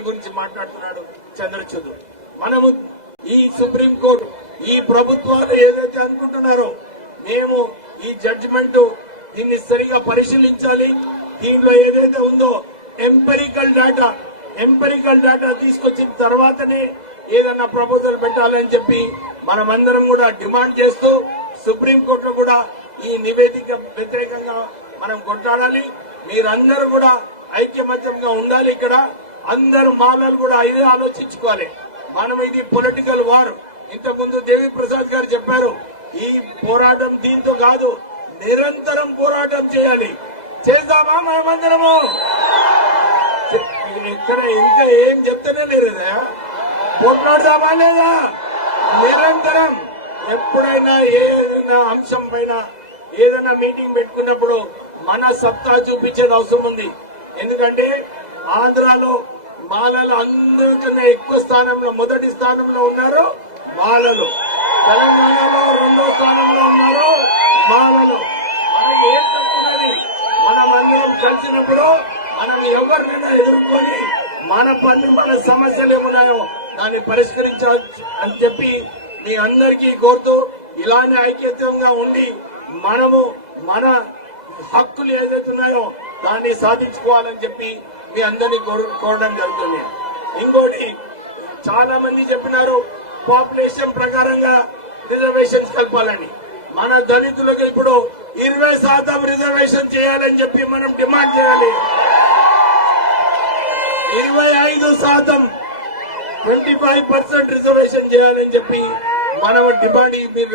అందరి గురించి మాట్లాడుతున్నాడు చంద్రచూడ్. మనము ఈ సుప్రీం కోర్టు ఈ ప్రభుత్వాలు ఏదైతే అనుకుంటున్నారో మేము ఈ జడ్జిమెంట్ దీన్ని సరిగా పరిశీలించాలి. దీనిలో ఏదైతే ఉందో ఎంపెరికల్ డేటా ఎంపెరికల్ డేటా తీసుకొచ్చిన తర్వాతనే ఏదన్నా ప్రపోజల్ పెట్టాలని చెప్పి మనమందరం కూడా డిమాండ్ చేస్తూ సుప్రీం కోర్టులో కూడా ఈ నివేదిక వ్యతిరేకంగా మనం కొట్లాడాలి. మీరందరూ కూడా ఐక్యమత్యంగా ఉండాలి ఇక్కడ. అందరూ మాలలు కూడా ఇది ఆలోచించుకోవాలి. మనం ఇది పొలిటికల్ వార్ ఇంతకుముందు దేవి ప్రసాద్ గారు చెప్పారు ఈ పోరాటం దీంతో కాదు నిరంతరం పోరాటం చేయాలి. చేద్దామా మనమందరము? ఇక్కడ ఇంకా ఏం చెప్తేనే లేదా పోట్లాడదామా లేదా? నిరంతరం ఎప్పుడైనా ఏదైనా అంశం పైన ఏదైనా మీటింగ్ పెట్టుకున్నప్పుడు మన సత్తా చూపించేది అవసరం ఉంది. ఎందుకంటే ఆంధ్రాలో మాలలు అందరికన్నా ఎక్కువ స్థానంలో మొదటి స్థానంలో ఉన్నారు మాలలు. తెలంగాణలో రెండో స్థానంలో ఉన్నారు మాలలు. మనకి ఏం తప్పున్నది? మనం అందరం కలిసినప్పుడు మనం ఎవరినైనా ఎదుర్కొని మన పని మన సమస్యలు ఏమున్నాయో దాన్ని పరిష్కరించవచ్చు అని చెప్పి మీ అందరికీ కోరుతూ ఇలానే ఐక్యతంగా ఉండి మనము మన హక్కులు ఏదైతున్నాయో దాన్ని సాధించుకోవాలని చెప్పి మీ అందరినీ కోరడం జరుగుతుంది. ఇంకోటి చాలా మంది చెప్పినారు పాపులేషన్ ప్రకారంగా రిజర్వేషన్స్ కలపాలని. మన దళితులకు ఇప్పుడు ఇరవై శాతం రిజర్వేషన్ చేయాలని చెప్పి మనం డిమాండ్ చేయాలి. ఇరవై ఐదు శాతం ట్వంటీ ఫైవ్ పర్సెంట్ రిజర్వేషన్ చేయాలని చెప్పి మనం డిమాండ్ మీరు